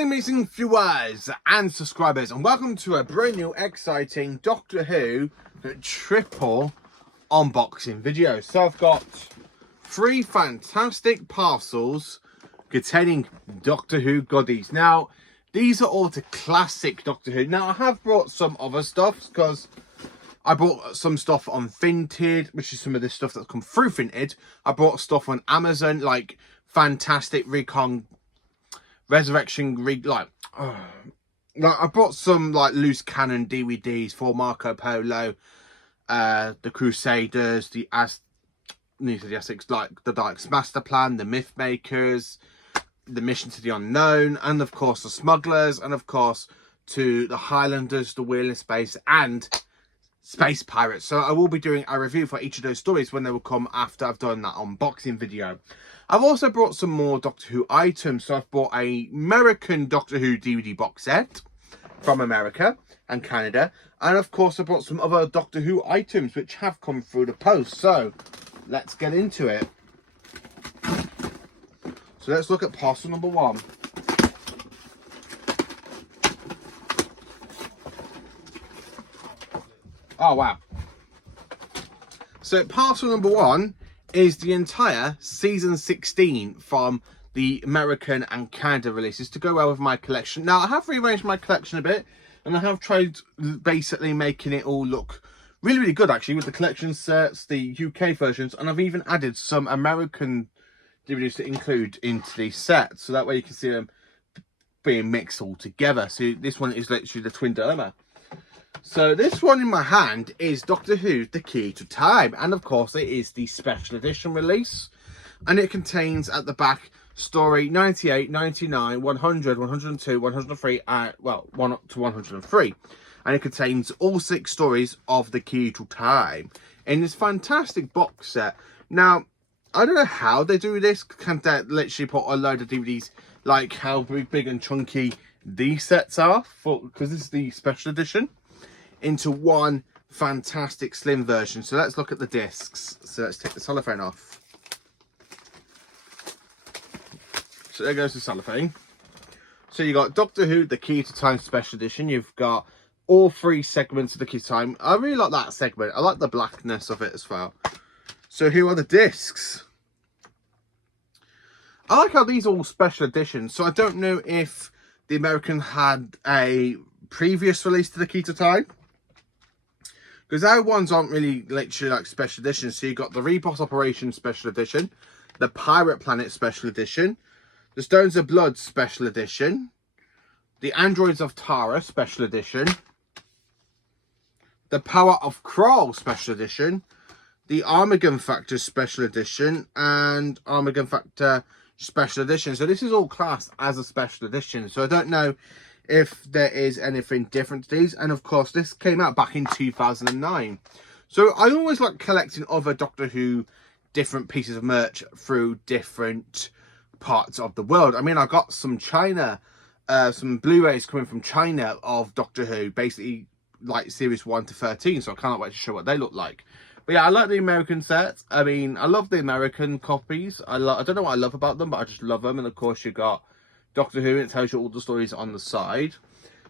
morning, amazing viewers and subscribers, and welcome to a brand new exciting Doctor Who triple unboxing video. So I've got 3 fantastic parcels containing Doctor Who goodies. Now, these are all the classic Doctor Who. Now, I have brought some other stuff because I bought some stuff on Vinted, which is some of the stuff that's come through Vinted. I bought stuff on Amazon, like Fantastic Recon Resurrection, I bought some like loose cannon DVDs for Marco Polo, the Crusaders, the Aztecs, like the Daleks Master Plan, the Myth Makers, the Mission to the Unknown, and of course the Smugglers, and of course to the Highlanders, the Wheel in Space, and Space Pirates. So I will be doing a review for each of those stories when they will come after I've done that unboxing video. I've also brought some more Doctor Who items. So I've bought a American Doctor Who DVD box set from America and Canada. And of course I brought some other Doctor Who items which have come through the post. So let's get into it. So let's look at parcel number 1. Oh wow. So parcel number 1 is the entire season 16 from the American and Canada releases to go well with my collection. Now, I have rearranged my collection a bit, and I have tried basically making it all look really, really good, actually, with the collection sets, the UK versions, and I've even added some American DVDs to include into these sets, so that way you can see them being mixed all together. So this one is literally the Twin Dilemma. So this one in my hand is Doctor Who, The Key to Time. And of course it is the special edition release. And it contains at the back story 98, 99, 100, 102, 103, well, 1 up to 103. And it contains all 6 stories of The Key to Time in this fantastic box set. Now, I don't know how they do this. Can they literally put a load of DVDs, like how big and chunky these sets are? Because this is the special edition, into one fantastic slim version. So let's look at the discs. So let's take the cellophane off. So there goes the cellophane. So you got Doctor Who, The Key to Time special edition. You've got all 3 segments of The Key to Time. I really like that segment. I like the blackness of it as well. So here are the discs. I like how these are all special editions. So I don't know if the American had a previous release to The Key to Time, because our ones aren't really literally like special editions. So you got the Rebos Operation special edition, the Pirate Planet special edition, the Stones of Blood special edition, the Androids of Tara special edition, the Power of Kroll special edition, the Armageddon Factor special edition, and Armageddon Factor special edition. So this is all classed as a special edition. So I don't know if there is anything different to these. And of course this came out back in 2009. So I always like collecting other Doctor Who different pieces of merch through different parts of the world. I mean, I got some China, some Blu-rays coming from China of Doctor Who, basically like series 1 to 13, so I cannot wait to show what they look like. But yeah, I like the American sets. I mean, I love the American copies. I don't know what I love about them, but I just love them. And of course you got Doctor Who, and it tells you all the stories on the side.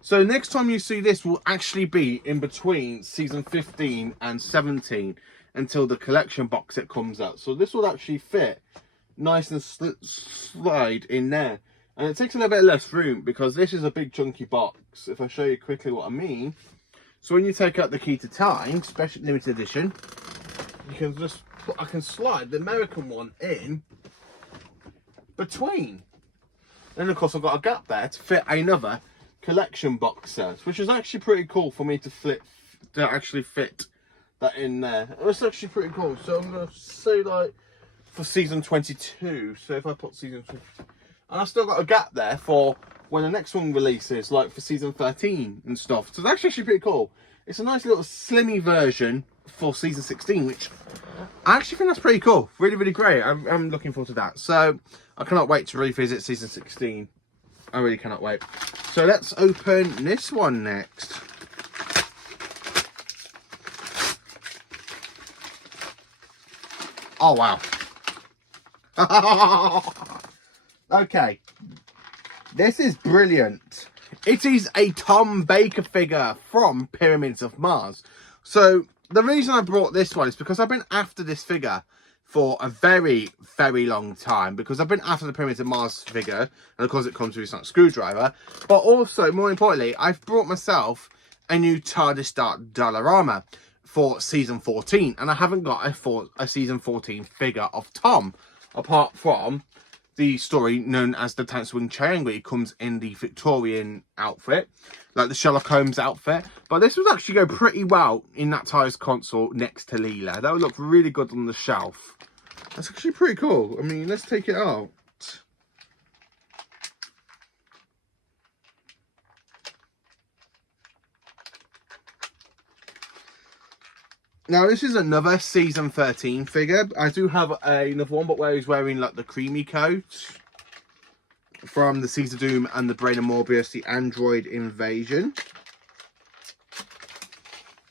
So next time you see this will actually be in between season 15 and 17 until the collection box set comes out. So this will actually fit nice and slide in there. And it takes a little bit less room because this is a big chunky box. If I show you quickly what I mean. So when you take out The Key to Time, special limited edition, you can just I can slide the American one in between. And of course I've got a gap there to fit another collection box set, which is actually pretty cool for me to actually fit that in there. It's actually pretty cool. So I'm going to say like for season 22. So if I put season 22, and I've still got a gap there for when the next one releases, like for season 13 and stuff. So that's actually pretty cool. It's a nice little slimmy version for season 16, which I actually think that's pretty cool. Really, really great. I'm looking forward to that. So I cannot wait to revisit season 16. I really cannot wait. So let's open this one next. Oh, wow. Okay. This is brilliant. It is a Tom Baker figure from Pyramids of Mars. So the reason I brought this one is because I've been after this figure for a very, very long time, because I've been after the Pyramids of Mars figure, and of course it comes with a sonic screwdriver, but also, more importantly, I've brought myself a new TARDIS Dollarama for season 14, and I haven't got a season 14 figure of Tom, apart from the story known as the Tanswing Triangle. He comes in the Victorian outfit, like the Sherlock Holmes outfit. But this would actually go pretty well in that TARDIS console next to Leela. That would look really good on the shelf. That's actually pretty cool. I mean, let's take it out. Now, this is another season 13 figure. I do have another one, but where he's wearing like the creamy coat from the Caesar Doom and the Brain of Morbius, the Android Invasion.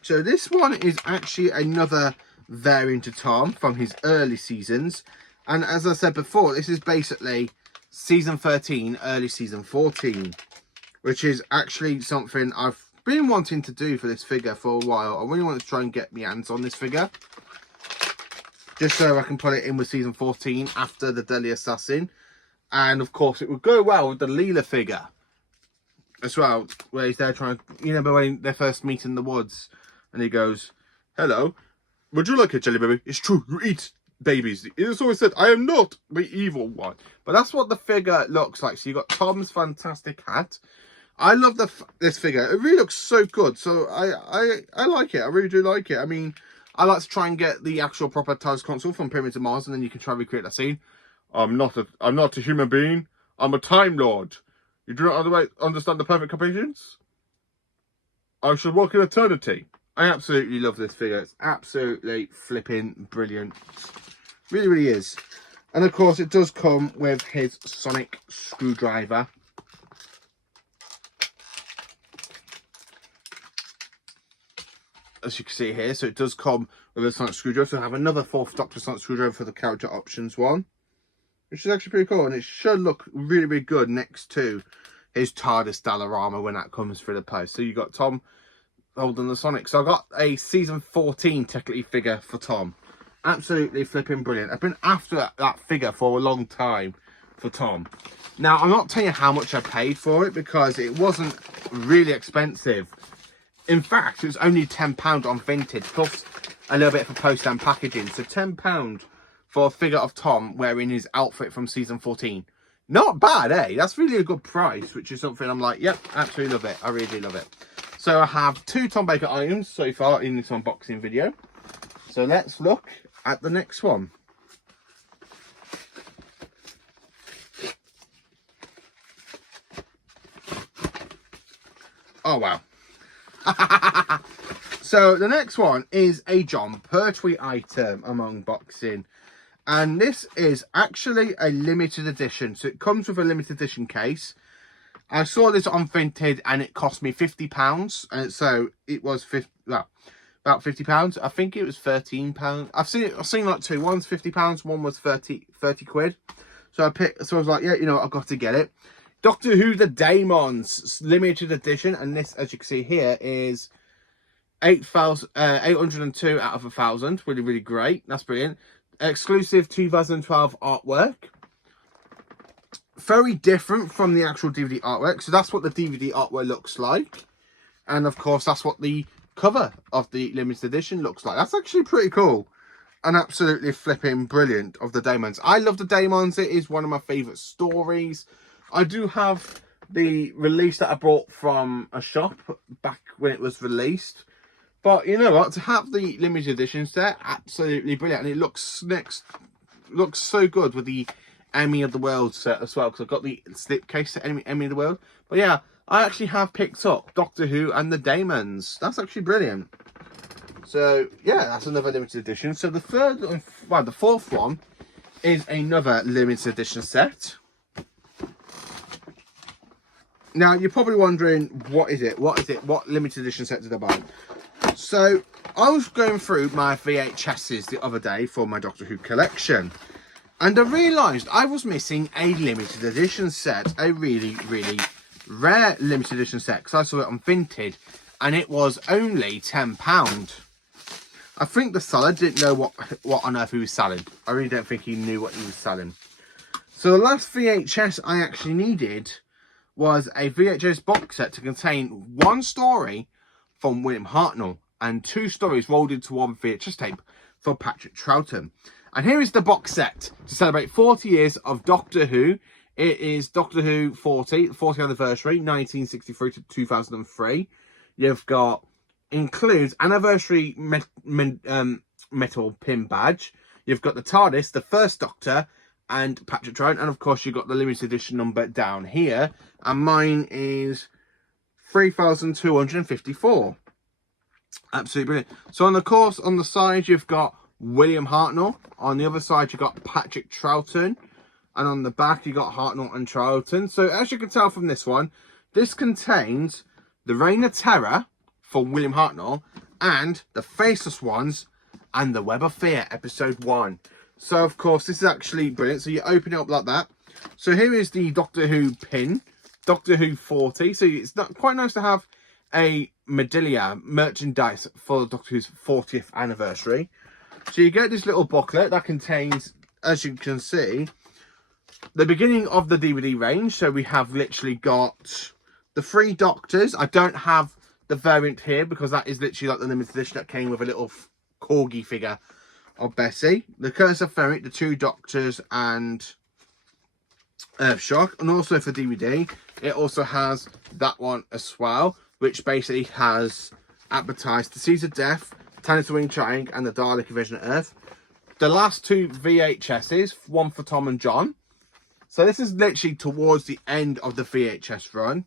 So this one is actually another variant of Tom from his early seasons. And as I said before, this is basically season 13, early season 14, which is actually something I've been wanting to do for this figure for a while. I really want to try and get my hands on this figure, just so I can put it in with season 14 after the Deadly Assassin. And of course it would go well with the Leela figure as well, where he's there trying to, you know, when they first meet in the woods and he goes, "Hello, would you like a jelly baby? It's true, you eat babies." It is always said, "I am not the evil one." But that's what the figure looks like. So you got Tom's fantastic hat. I love this figure. It really looks so good. So I like it. I really do like it. I mean, I like to try and get the actual proper TARDIS console from Pyramids of Mars, and then you can try and recreate that scene. I'm not a human being. I'm a Time Lord. You do not understand the perfect companions? I should walk in eternity. I absolutely love this figure. It's absolutely flipping brilliant. Really, really is. And of course, it does come with his sonic screwdriver. As you can see here, so it does come with a sonic screwdriver. So I have another 4th Doctor sonic screwdriver for the character options one, which is actually pretty cool, and it should look really, really good next to his TARDIS Dollarama when that comes through the post. So you got Tom holding the Sonic. So I got a season 14 technically figure for Tom. Absolutely flipping brilliant. I've been after that figure for a long time for Tom. Now, I'm not telling you how much I paid for it, because it wasn't really expensive. In fact, it was only £10 on Vinted, plus a little bit for post and packaging. So £10 for a figure of Tom wearing his outfit from season 14. Not bad, eh? That's really a good price, which is something I'm like, yep, absolutely love it. I really do love it. So I have 2 Tom Baker items so far in this unboxing video. So let's look at the next one. Oh, wow. So the next one is a Jon Pertwee item I'm unboxing, and this is actually a limited edition. So it comes with a limited edition case. I saw this on Vinted and it cost me £50, and so it was about £50. I think it was £13. I've seen like 2. One's £50, one was 30 quid. So I was like, yeah, you know what, I've got to get it. Doctor Who the Daemons limited edition, and this, as you can see here, is 802 out of 1,000. Really, really great. That's brilliant. Exclusive 2012 artwork. Very different from the actual DVD artwork. So that's what the DVD artwork looks like. And of course, that's what the cover of the limited edition looks like. That's actually pretty cool. And absolutely flipping brilliant of the Daemons. I love the Daemons. It is one of my favourite stories. I do have the release that I bought from a shop back when it was released. But you know what? To have the limited edition set, absolutely brilliant. And it looks so good with the Emmy of the World set as well. Because I've got the slipcase set Emmy of the World. But yeah, I actually have picked up Doctor Who and the Daemons. That's actually brilliant. So yeah, that's another limited edition. So the fourth one is another limited edition set. Now, you're probably wondering, what is it? What is it? What limited edition set did I buy? So, I was going through my VHSs the other day for my Doctor Who collection. And I realised I was missing a limited edition set, a really, really rare limited edition set, because I saw it on Vinted, and it was only £10. I think the seller didn't know what on earth he was selling. I really don't think he knew what he was selling. So the last VHS I actually needed was a VHS box set to contain one story from William Hartnell and two stories rolled into one VHS tape for Patrick Troughton. And here is the box set to celebrate 40 years of Doctor Who. It is Doctor Who 40th anniversary, 1963 to 2003. You've got, includes anniversary metal pin badge. You've got the TARDIS, the first Doctor, and Patrick Troughton. And of course, you've got the limited edition number down here. And mine is 3,254. Absolutely brilliant. So on the side, you've got William Hartnell. On the other side, you've got Patrick Troughton. And on the back, you've got Hartnell and Troughton. So as you can tell from this one, this contains the Reign of Terror for William Hartnell and the Faceless Ones and the Web of Fear, episode 1. So, of course, this is actually brilliant. So you open it up like that. So here is the Doctor Who pin, Doctor Who 40. So it's quite nice to have a medallia merchandise for Doctor Who's 40th anniversary. So you get this little booklet that contains, as you can see, the beginning of the DVD range. So we have literally got the 3 Doctors. I don't have the variant here because that is literally like the limited edition that came with a little corgi figure of Bessie. The Curse of Ferret, the 2 Doctors, and Earthshock. And also for DVD, it also has that one as well, which basically has advertised The Seeds of Death, Tannis the Winged Giant, and the Dalek Invasion of Earth. The last 2 VHSs, one for Tom and John. So this is literally towards the end of the VHS run.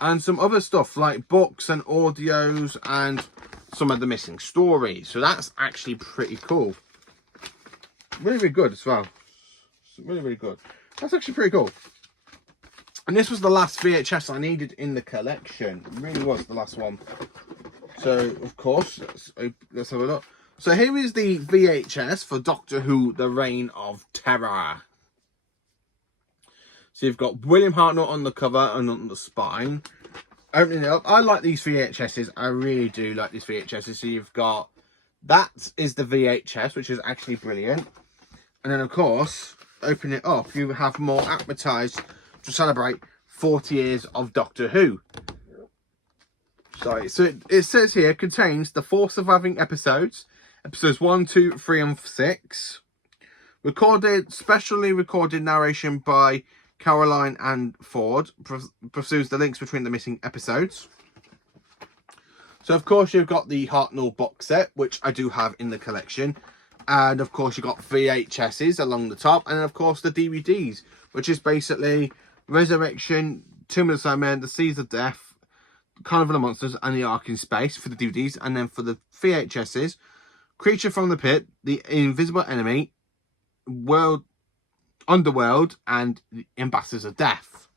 And some other stuff like books and audios and some of the missing stories. So that's actually pretty cool. Really, really good as well. Really, really good. That's actually pretty cool. And this was the last VHS I needed in the collection. It really was the last one. So, of course, let's have a look. So here is the VHS for Doctor Who, The Reign of Terror. So you've got William Hartnell on the cover and on the spine. Opening it up, I like these VHSs. I really do like these VHSs. So you've got, that is the VHS, which is actually brilliant. And then, of course, open it up, you have more advertised to celebrate 40 years of Doctor Who. Sorry, so it says here, contains the 4 surviving episodes. Episodes 1, 2, 3 and 6. Specially recorded narration by Caroline and Ford. Pursues the links between the missing episodes. So, of course, you've got the Hartnell box set, which I do have in the collection. And, of course, you've got VHSs along the top. And, of course, the DVDs, which is basically Resurrection, Tomb of the Cybermen, The Seeds of Death, Carnival of Monsters, and The Ark in Space for the DVDs. And then for the VHSs, Creature from the Pit, The Invisible Enemy, Underworld, and The Ambassadors of Death.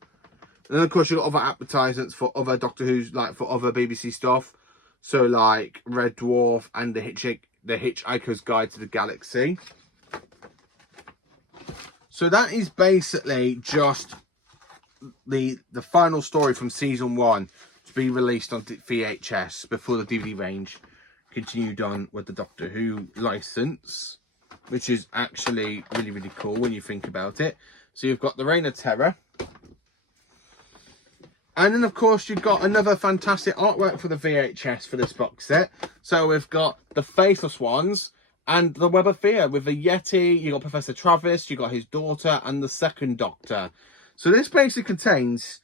And then, of course, you've got other advertisements for other Doctor Who's, like for other BBC stuff. So, like Red Dwarf and the Hitchhiker's Guide to the Galaxy. So that is basically just the final story from season 1 to be released on VHS before the DVD range continued on with the Doctor Who license, which is actually really, really cool when you think about it. So you've got the Reign of Terror. And then, of course, you've got another fantastic artwork for the VHS for this box set. So we've got the Faceless Ones and the Web of Fear with the Yeti. You've got Professor Travis, you've got his daughter, and the second Doctor. So this basically contains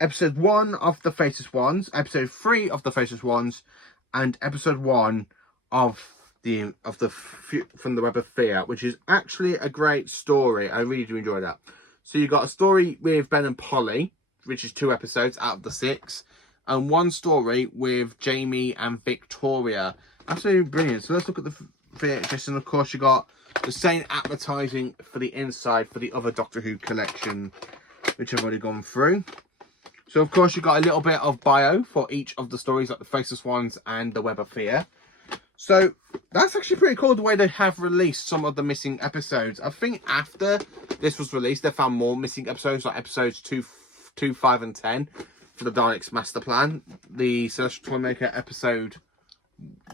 episode 1 of the Faceless Ones, episode 3 of the Faceless Ones, and episode 1 of from the Web of Fear, which is actually a great story. I really do enjoy that. So you've got a story with Ben and Polly, which is 2 episodes out of the 6, and 1 story with Jamie and Victoria. Absolutely brilliant. So let's look at the VHS, and of course you got the same advertising for the inside for the other Doctor Who collection, which I've already gone through. So of course you got a little bit of bio for each of the stories, like the Faceless Ones and the Web of Fear. So that's actually pretty cool the way they have released some of the missing episodes. I think after this was released, they found more missing episodes, like episodes 2, 5, and 10 for the Daleks Master Plan, the Celestial Toymaker episode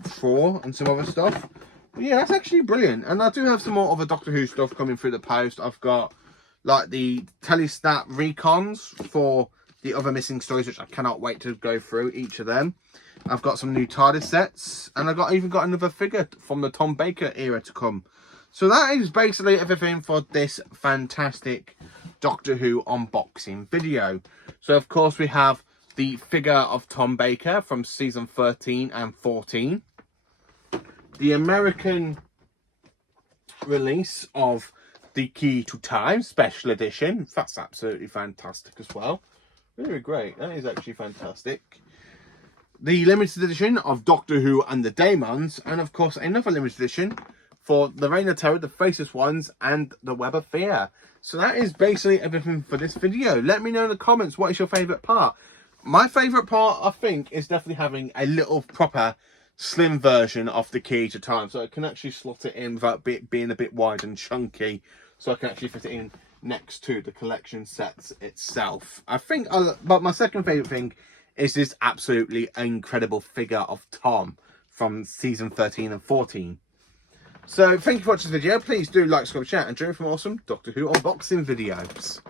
4, and some other stuff. But yeah, that's actually brilliant. And I do have some more other Doctor Who stuff coming through the post. I've got like the Telestat recons for the other missing stories, which I cannot wait to go through each of them. I've got some new TARDIS sets, and I've even got another figure from the Tom Baker era to come. So that is basically everything for this fantastic Doctor Who unboxing video. So of course we have the figure of Tom Baker from season 13 and 14. The American release of the Key to Time special edition. That's absolutely fantastic as well. Very great. That is actually fantastic. The limited edition of Doctor Who and the Daemons, and of course another limited edition for the Reign of Terror, the Faceless Ones, and the Web of Fear. So that is basically everything for this video. Let me know in the comments, what is your favourite part? My favourite part, I think, is definitely having a little proper slim version of the Key to Time, so I can actually slot it in without being a bit wide and chunky, so I can actually fit it in next to the collection sets itself. I think, but my second favourite thing is this absolutely incredible figure of Tom from season 13 and 14. So thank you for watching this video. Please do like, subscribe, share, and join me for more awesome Doctor Who unboxing videos.